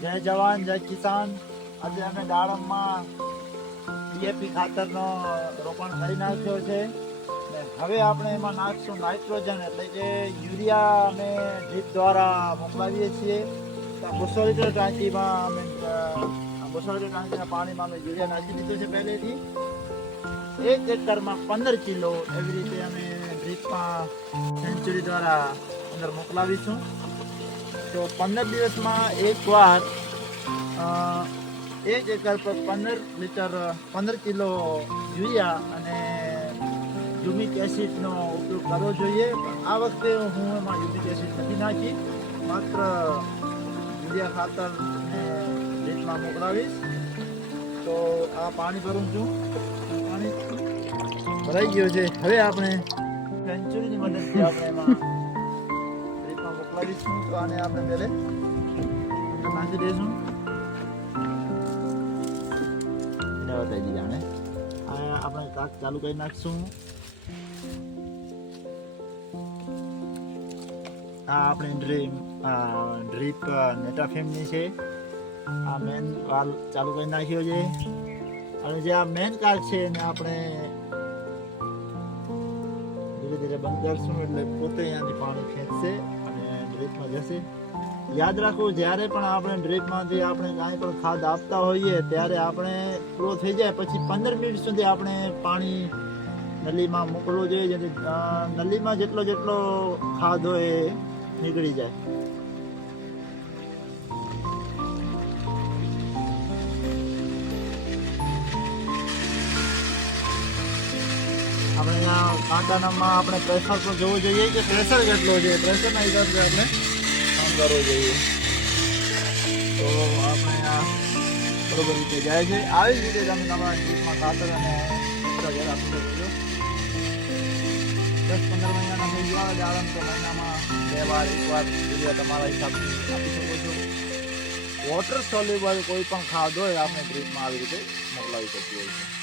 જય જવાન જય કિસાન. આજે અમે દાડમમાં ડીએપી ખાતરનો રોપણ કરી નાખ્યો છે ને હવે આપણે એમાં નાખશું નાઇટ્રોજન એટલે કે યુરિયા અમે ડ્રીપ દ્વારા મોકલાવીએ છીએ. 200 લીટર ટાંકીમાં અમે 200 લીટર ટાંકીના પાણીમાં અમે યુરિયા નાખી દીધું છે પહેલેથી. 1 એકરમાં 15 કિલો એવી રીતે અમે ડ્રીપમાં સેન્ચુરી દ્વારા અંદર મોકલાવીશું. તો 15 દિવસમાં એકવાર 1 એકર પર 15 કિલો યુરિયા અને હ્યુમિક એસિડનો ઉપયોગ કરવો જોઈએ. પણ આ વખતે હું એમાં હ્યુમિક એસિડ નથી નાખી, માત્ર યુરિયા ખાતરને ડ્રીપમાં મોકલાવીશ. તો આ પાણી ભરું છું, પાણી ભરાઈ ગયું છે. હવે આપણે સેન્ચુરીની મદદથી આપણે એમાં ડ્રીપમાં મોકલાવીશું. તો આને આપણે પહેલે નાખી દઈશું. બતાવી દઈએ આને. આ આપણે કાક ચાલુ કરી નાખશું. આ આપણે ડ્રીપ નેટાફેમની છે. આ મેન વાલ ચાલુ કરી નાખ્યો છે અને જે આ મેન કાક છે એને આપણે ધીરે ધીરે બંધ કરશું એટલે પોતે અહીંયાથી પાણી ખેંચશે અને ડ્રીપમાં જશે. યાદ રાખવું, જ્યારે પણ આપણે ડ્રીપમાંથી આપણે કાંઈ પણ ખાદ આપતા હોઈએ ત્યારે આપણે પૂરો થઈ જાય પછી 15 મિનિટ સુધી આપણે પાણી નલીમાં મોકલવું જોઈએ, જેથી નલીમાં જેટલો ખાદ હોય એ નીકળી જાય. આપણે અહીંયા કાંટાનામાં આપણે પ્રેશર પણ જોવું જોઈએ કે પ્રેશર કેટલો છે. પ્રેશરના હિસાબે આપણે કામ કરવું જોઈએ. તો આપણે આ બરોબર રીતે જાય છે. આવી જ રીતે તમે તમારા ડ્રીપમાં ખાતર અને જરા આપી શકો છો. 10-15 મહિનાના થઈ ગયા દાડમ તો મહિનામાં 2 વાર 1 વાર યુરિયા તમારા હિસાબથી આપી શકો છો. વોટર સોલ્યુબલ કોઈ પણ ખાદ હોય આપણે ડ્રીપમાં આવી રીતે મોકલાવી શકીએ છીએ.